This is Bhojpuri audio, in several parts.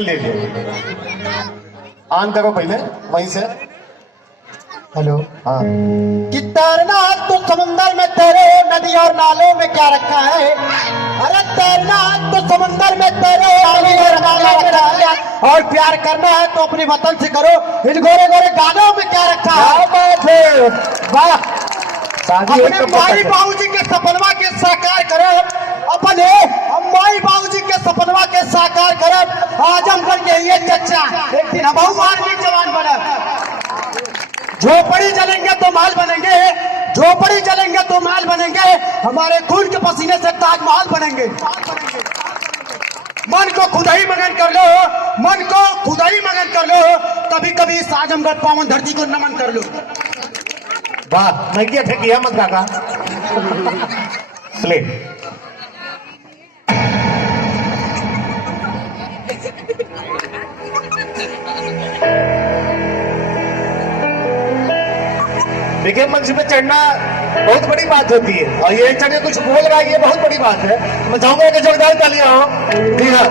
ऑन करो पहले वहीं से। हेलो। हाँ। कि तैरना तो समुंदर में तेरे नदी और नालों में क्या रखा है। अरे तैरना तो समुंदर में तेरे नदी और नालों में रखा है, और प्यार करना है तो अपने वतन से करो। इन गोरे गोरे गानों में क्या रखा है। वाह। अपने माई बाबूजी के सपनवा के साकार करो, अपने माई बाबूजी के सपनवा के साकार करो। आजमगढ़ के ये चच्चा एक दिन हम आर्मी जवान बने। झोपड़ी जलेंगे तो माल बनेंगे, झोपड़ी जलेंगे तो माल बनेंगे, हमारे खून के पसीने से ताजमहल बनेंगे। मन को खुदा ही मगन कर लो, मन को खुदा ही मगन कर लो, कभी कभी इस आजमगढ़ पावन धरती को नमन कर लो। वाह, मैं क्या ठेकिया मत काका। प्ले। देखिए, मंच पे चढ़ना बहुत बड़ी बात होती है, और ये चढ़े कुछ बोल रहा है, ये बहुत बड़ी बात है। मैं चाहूंगा कि जोरदार तालियां हो। जी हाँ।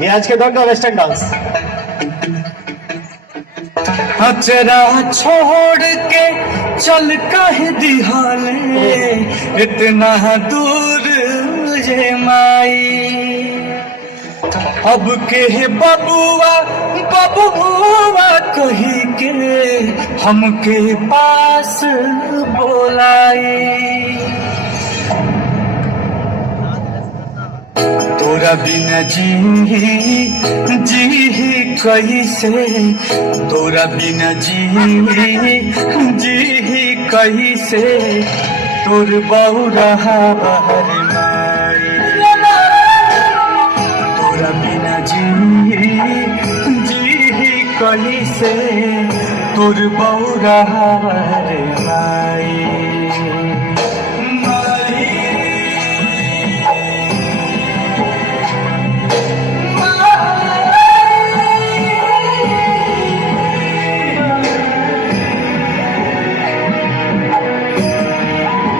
ये आज के दौर का वेस्टर्न डांस। अचरा छोड़ के चल कह दिहाले, इतना दूर ये माई। अब के बबुआ बबुआ कही के हमके पास बोलाई। तोरा बिना जी कैसे, तोरा बिना जी कैसे, तोर बौरा बहर माई। तोरा बिना जी कैसे, तोर बौरा बहर माई।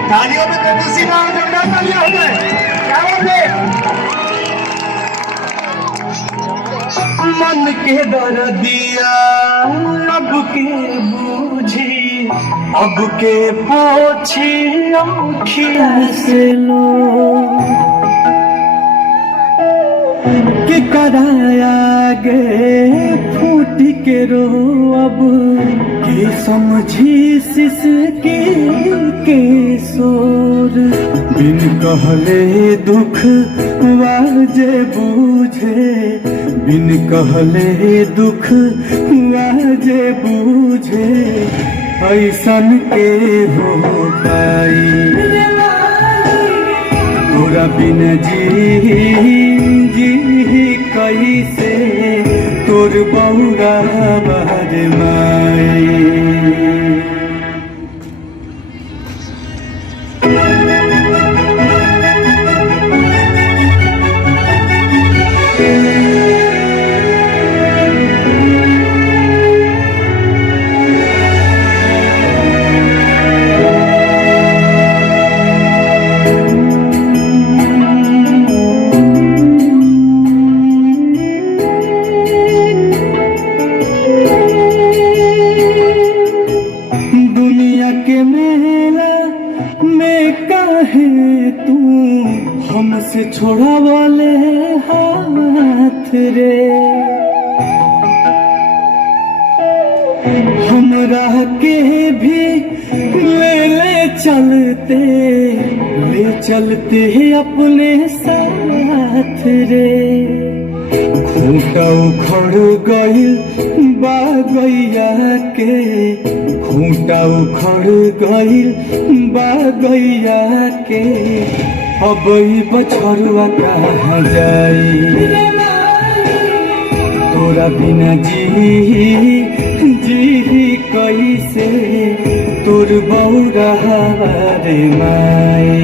तालियों में कंजूसी ना हो, जोरदार तालियां हो जाए। क्या बात है। मन के दर्दिया अब के बूझी, अब के पोछी अखिया से लो। के कराया गे फूट के रो, अब के समझी सिसकी के शोर। बिन कहले दुख वाजे बूझे, बिन कहले दुख वाजे बूझे, ऐसन के हो पाई। तोरा बिन जी कैसे, तोर बौरा बहर माई। तू हमसे छोड़ा वाले हाथ रे, हमरा के भी ले चलते अपने साथ रे। खूंटा उखड़ गइल बागैया के, खूंटा उखड़ गइल बागैया के, अब बछरुआ कहाँ जाई। तोरा बिना जी कैसे, तोर बौरा रे माई।